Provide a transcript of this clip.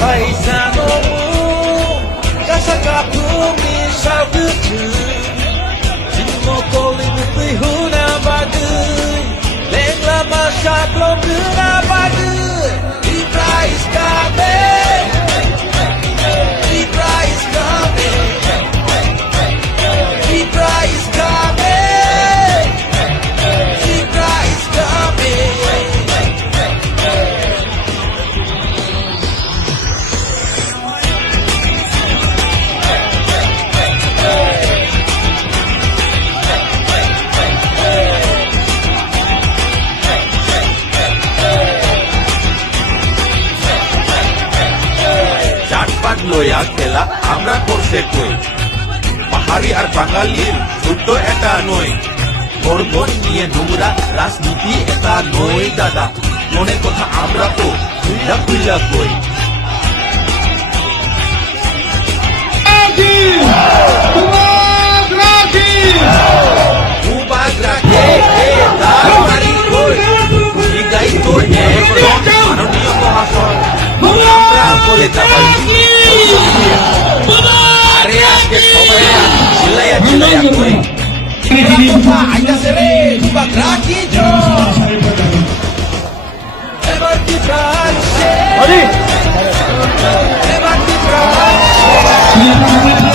paisano rasa kapumi saugutu Simo koling prihuna bagai Lengla masya belum guna bagai Libra is coming Libra is coming Libra is coming Libra is coming লয়া খেলা আমরা করতে কই পাহাড়ি আর বাঙালির যুদ্ধ এটা নয় ধর্ম নিয়ে নোংরা রাজনীতি এটা নয় দাদা মনে কথা আমরা তো খুইলা খুইলা কই মাননীয় মহাশয় আমরা বলে যাবাই আরে আজকে সবাই চিল্লাইয়া চিল্লাইয়া কই আইতাছে রে বাগরাকি জো এবার কি প্রাণ এবার কি প্রাণ